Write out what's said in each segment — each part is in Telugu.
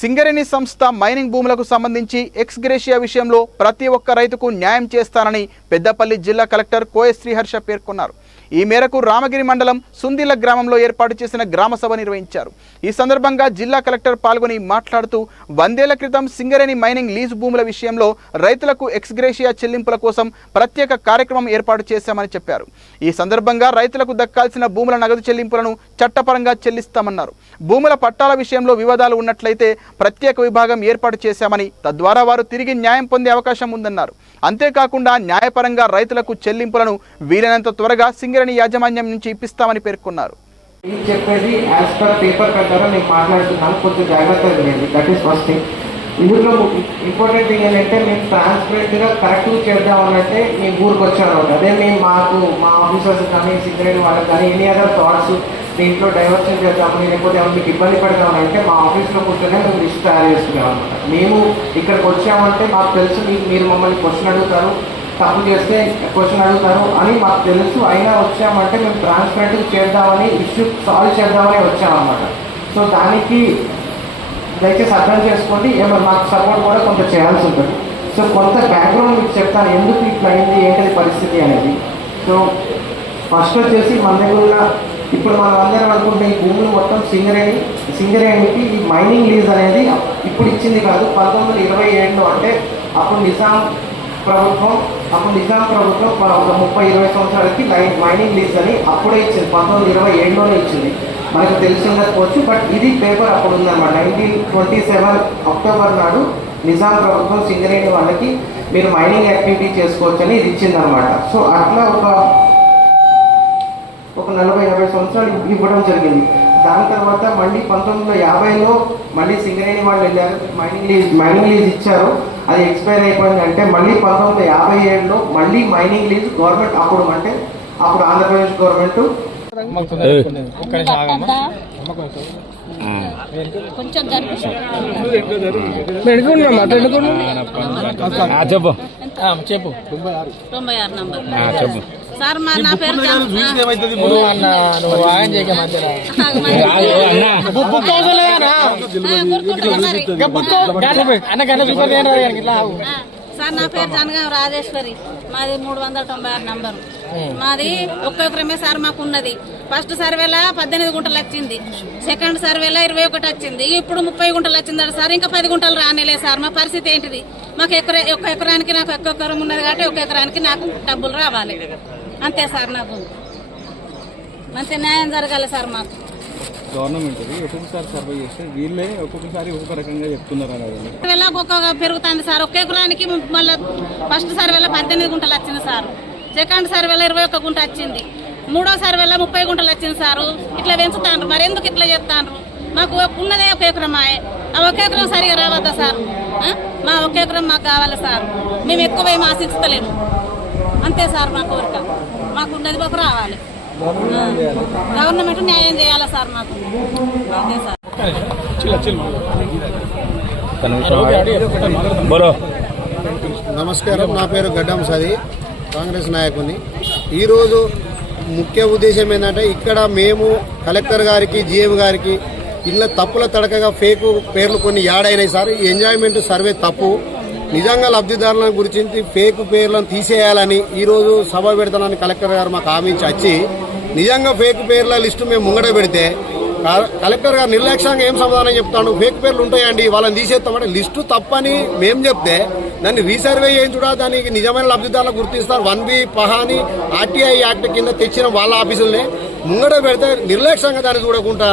సింగరేణి సంస్థ మైనింగ్ భూములకు సంబంధించి ఎక్స్ గ్రేషియా విషయంలో ప్రతి ఒక్క రైతుకు న్యాయం చేస్తానని పెద్దపల్లి జిల్లా కలెక్టర్ కోయ శ్రీహర్ష పేర్కొన్నారు. ఈ మేరకు రామగిరి మండలం సుందిల గ్రామంలో ఏర్పాటు చేసిన గ్రామ సభ నిర్వహించారు. ఈ సందర్భంగా జిల్లా కలెక్టర్ పాల్గొని మాట్లాడుతూ వందేళ్ళ క్రితం సింగరేణి మైనింగ్ లీజు భూముల విషయంలో రైతులకు ఎక్స్గ్రేషియా చెల్లింపుల కోసం ప్రత్యేక కార్యక్రమం ఏర్పాటు చేశామని చెప్పారు. ఈ సందర్భంగా రైతులకు దక్కాల్సిన భూముల నగదు చెల్లింపులను చట్టపరంగా చెల్లిస్తామన్నారు. భూముల పట్టాల విషయంలో వివాదాలు ఉన్నట్లయితే ప్రత్యేక విభాగం ఏర్పాటు చేశామని తద్వారా వారు తిరిగి న్యాయం పొందే అవకాశం ఉందన్నారు. అంతేకాకుండా న్యాయపరంగా రైతులకు చెల్లింపులను వీలైనంత త్వరగా సింగరేణి యాజమాన్యం నుంచి ఇప్పిస్తామని పేర్కొన్నారు. చెప్పేది యాజ్ పర్ పేపర్ ప్రకారం నేను మాట్లాడుతున్నాను. కొంచెం జాగ్రత్తగా వినండి. దట్ ఈస్ ఫస్ట్ థింగ్ ఇందులో ఇంపార్టెంట్ థింగ్ ఏంటంటే మేము ట్రాన్స్పరెంట్గా కరెక్ట్గా చేద్దాం మేము ఊరికి వచ్చాను అదే మేము మాకు మా ఆఫీసర్స్ కానీ సిగరెట్ వాళ్ళకి కానీ ఎనీ అదర్ థాట్స్ దీంట్లో డైవర్షన్ చేద్దామని లేకపోతే ఏమైనా మీకు ఇబ్బంది పెడదామని మా ఆఫీస్లో కూర్చొని మేము లిస్ట్ తయారు చేసుకున్నాం అనమాట మేము ఇక్కడికి వచ్చామంటే మాకు తెలుసు మీకు మీరు మమ్మల్ని క్వశ్చన్ అడుగుతారు. తప్పు చేస్తే క్వశ్చన్ అడుగుతారు. అని మాకు తెలుసు. అయినా వచ్చామంటే మేము ట్రాన్స్పరెంట్గా చేద్దామని ఇష్యూ సాల్వ్ చేద్దామని వచ్చామన్నమాట. సో దానికి దయచేసి అర్థం చేసుకోండి. ఏమో మాకు సపోర్ట్ కూడా కొంత చేయాల్సి ఉంటుంది. సో కొంత బ్యాక్గ్రౌండ్ మీకు చెప్తాను. ఎందుకు ఇట్లా అయింది? ఏంటది పరిస్థితి అనేది? సో ఫస్ట్ వచ్చేసి మన దగ్గర ఉన్న ఇప్పుడు మనం అందరం అనుకుంటే ఈ భూములు మొత్తం సింగరేణి సింగరేణికి ఈ మైనింగ్ లీజ్ అనేది ఇప్పుడు ఇచ్చింది కాదు. పంతొమ్మిది వందల ఇరవై ఏడులో అంటే అప్పుడు నిజాం ప్రభుత్వం అప్పుడు నిజాం ప్రభుత్వం ఒక ముప్పై ఇరవై సంవత్సరాలకి లైన్ మైనింగ్ లీజ్ అని అప్పుడే ఇచ్చింది. పంతొమ్మిది ఇరవై ఏడులోనే ఇచ్చింది. మనకు తెలిసి ఉండకపోవచ్చు బట్ ఇది పేపర్ అప్పుడు ఉందన్నమాట. నైన్టీన్ ట్వంటీ సెవెన్ అక్టోబర్ నాడు నిజాం ప్రభుత్వం సింగరేణి వాళ్ళకి మీరు మైనింగ్ యాక్టివిటీ చేసుకోవచ్చు అని ఇది ఇచ్చిందనమాట సో అట్లా ఒక ఒక నలభై యాభై సంవత్సరాలు ఇవ్వడం జరిగింది. దాని తర్వాత మళ్ళీ పంతొమ్మిది వందల యాభైలో మళ్ళీ సింగరేణి వాళ్ళు వెళ్ళారు. మైనింగ్ లీజ్ మైనింగ్ లీజ్ ఇచ్చారు. అది ఎక్స్పైర్ అయిపోయింది అంటే మళ్ళీ పంతొమ్మిది వందల యాభై ఏడులో మళ్ళీ మైనింగ్ లీజ్ గవర్నమెంట్ అప్పుడు అంటే అప్పుడు ఆంధ్రప్రదేశ్ గవర్నమెంట్ చెప్పు. చెప్పు. తొంభై ఆరు. నంబర్. చెప్పు. సార్ మా నా పేరు సార్ నా పేరు జనగాం రాజేశ్వరి. మాది మూడు వందల తొంభై ఆరు నంబర్. మాది ఒక్క ఎకరమే సార్ మాకు ఉన్నది ఫస్ట్ సర్వేలో పద్దెనిమిది గుంటలు వచ్చింది. సెకండ్ సర్వేలో ఇరవై ఒకటి వచ్చింది. ఇప్పుడు ముప్పై గుంటలు వచ్చింది సార్. ఇంకా పది గుంటలు రానేలే సార్. మా పరిస్థితి ఏంటిది? మాకు ఎకర ఒక్క ఎకరానికి నాకు ఒక్క ఎకరం ఉన్నది కాబట్టి ఒక ఎకరానికి నాకు డబ్బులు రావాలి. అంతే సార్ నాకు. మంచి న్యాయం జరగాలి సార్ మాకు. గవర్నమెంట్ ఒక్కొక్కసారి సర్వే చేస్తే వీళ్ళే ఒక్కొక్కసారి ఒక్కొక్క రకంగా చెప్తున్నారు సర్వేలో ఒక్కొక్క పెరుగుతుంది సార్. ఒక్క ఎకరానికి మళ్ళీ ఫస్ట్ సర్వేలో పద్దెనిమిది గుంటలు వచ్చింది సార్. సెకండ్ సర్వేలో ఇరవై ఒక్క గుంట వచ్చింది. మూడో సర్వేలో ముప్పై గుంటలు వచ్చింది సారు. ఇట్లా పెంచుతాండ్రు. మరి ఎందుకు ఇట్లా చెప్తాండ్రు మాకు ఉన్నదే ఒక ఎకరమాయే ఆ ఒక ఎకరం సరిగా రావద్దా సార్? మా ఒక ఎకరం మాకు కావాలి సార్. మేము ఎక్కువ ఏం ఆశిస్తలేము అంతే సార్ మా కోరిక. మాకు ఉన్నది మాకు రావాలి. గవర్నమెంట్ న్యాయం చేయాలి సార్ మాకు? అంతే సార్. నమస్కారం నా పేరు గడ్డం సది కాంగ్రెస్ నాయకుని ఈరోజు ముఖ్య ఉద్దేశం ఏంటంటే ఇక్కడ మేము కలెక్టర్ గారికి జీఎం గారికి ఇళ్ళ తప్పుల తడకగా ఫేక్ పేర్లు కొన్ని యాడ్ అయినాయి సార్. ఈ ఎంజాయ్మెంట్ సర్వే తప్పు. నిజంగా లబ్ధిదారులను గురించి ఫేక్ పేర్లను తీసేయాలని ఈరోజు సభ పెడతానని కలెక్టర్ గారు మాకు హామీ వచ్చి నిజంగా ఫేక్ పేర్ల లిస్టు మేము ముంగట పెడితే కలెక్టర్ గారు నిర్లక్ష్యంగా ఏం సమాధానం చెప్తాడు? ఫేక్ పేర్లు ఉంటాయండి వాళ్ళని తీసేస్తామంటే లిస్టు తప్పని మేము చెప్తే దాన్ని రీసర్వే చేయించుడా దానికి నిజమైన లబ్ధిదారులు గుర్తిస్తారు. వన్ బి పహాని ఆర్టీఐ యాక్ట్ కింద తెచ్చిన వాళ్ళ ఆఫీసులనే ముంగడ పెడితే నిర్లక్ష్యంగా దాన్ని చూడకుండా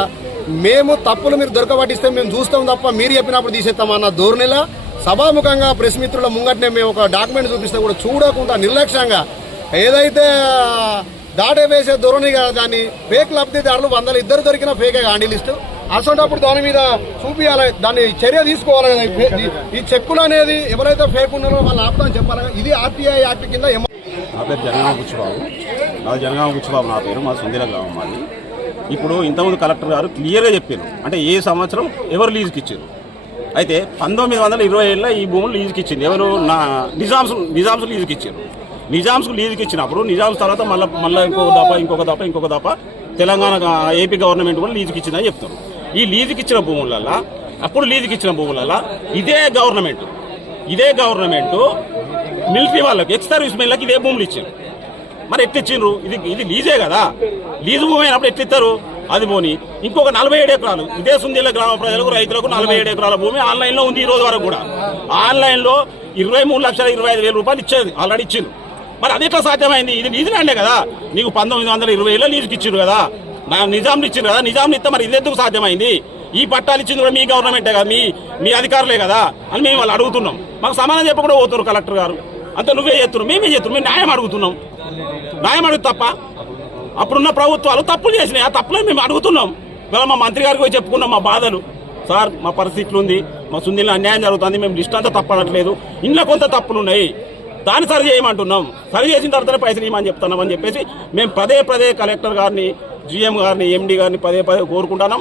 మేము తప్పులు మీరు దొరకబట్టిస్తే మేము చూస్తాం తప్ప మీరు చెప్పినప్పుడు తీసేస్తామన్న ధోరణిలా సభాముఖంగా ప్రెస్ మిత్రుల ముంగటనే మేము ఒక డాక్యుమెంట్ చూపిస్తే కూడా చూడకుండా నిర్లక్ష్యంగా ఏదైతే దాటవేసే ధోరణిగా దాన్ని ఫేక్ లబ్ధిదారులు వందలు ఇద్దరు దొరికిన ఫేకే కాండి లిస్టు. అసలు దాని మీద చూపించాలి దాన్ని చర్య తీసుకోవాలి ఈ చెక్కులు అనేది ఎవరైతే ఫేక్ ఉన్నారో వాళ్ళు ఆపుతామని చెప్పాలి ఇది ఆర్టీఐ యాక్ట్ కింద ఏమో నా పేరు జనగామ బుచ్చిబాబు. నాది జనగామ బుచ్చిబాబు నా పేరు మా సుందర గ్రామం మాది. ఇప్పుడు ఇంతకుముందు కలెక్టర్ గారు క్లియర్గా చెప్పారు. అంటే ఏ సంవత్సరం ఎవరు లీజుకి ఇచ్చారు అయితే పంతొమ్మిది వందల ఇరవై ఏళ్ళలో ఈ భూములు లీజుకి ఇచ్చింది ఎవరు? నా నిజామ్స్ నిజామ్స్ లీజుకి ఇచ్చారు నిజామ్స్కు లీజుకి ఇచ్చినప్పుడు నిజామ్స్ తర్వాత మళ్ళీ మళ్ళీ ఇంకొక దప ఇంకొక దప ఇంకొక దప తెలంగాణ ఏపీ గవర్నమెంట్ కూడా లీజుకి ఇచ్చిందని చెప్తారు. ఈ లీజుకి ఇచ్చిన భూములలో అప్పుడు లీజుకి ఇచ్చిన భూములలో ఇదే గవర్నమెంట్. ఇదే గవర్నమెంట్ మిలిటరీ వాళ్ళకి ఎక్స్ సర్వీస్ మెన్లకి ఇదే భూములు ఇచ్చారు. మరి ఎట్లా ఇచ్చిండ్రు ఇది ఇది లీజే కదా. లీజు భూమి అయినప్పుడు ఎట్లా ఇస్తారు అది పోని. ఇంకొక నలభై ఏడు ఎకరాలు. ఇదే సుందీల గ్రామ ప్రజలకు రైతులకు నలభై ఏడు ఎకరాల భూమి ఆన్లైన్లో ఉంది ఈ రోజు వరకు కూడా. ఆన్లైన్లో ఇరవై మూడు లక్షల ఇరవై ఐదు వేల రూపాయలు ఇచ్చేది ఆల్రెడీ ఇచ్చింది మరి అది ఎట్లా సాధ్యమైంది? ఇది లీజు కదా. నీకు పంతొమ్మిది వందల ఇరవై ఏళ్ళలో లీజుకి ఇచ్చారు కదా. నా నిజాంలు ఇచ్చిండు కదా. నిజాంలు ఇస్తే మరి ఇదెందుకు సాధ్యమైంది? ఈ పట్టాలు ఇచ్చింది కూడా మీ గవర్నమెంటే కదా. మీ మీ అధికారులే కదా అని మేము వాళ్ళు అడుగుతున్నాం. మాకు సమాధానం చెప్పకుండా పోతున్నారు కలెక్టర్ గారు. అంతే నువ్వే చేస్తున్నావు మేమే చేస్తున్నాం మేము న్యాయం అడుగుతున్నాం. న్యాయం అడుగు తప్ప. అప్పుడున్న ప్రభుత్వాలు తప్పులు చేసినాయి. ఆ తప్పులే మేము అడుగుతున్నాం. ఇవాళ మా మంత్రి గారికి పోయి చెప్పుకున్నాం మా బాధలు. సార్ మా పరిస్థితులు ఉంది మా సుందీలో అన్యాయం జరుగుతుంది. మేము లిస్ట్ అంతా తప్పనట్లేదు. ఇంట్లో కొంత తప్పులు ఉన్నాయి. దాన్ని సరి చేయమంటున్నాం. సరి చేసిన తర్వాతనే పైసలు ఇవ్వమని చెప్తున్నాం అని చెప్పేసి మేము పదే పదే కలెక్టర్ గారిని జిఎం గారిని ఎండి గారిని పదే పదే కోరుకుంటున్నాం.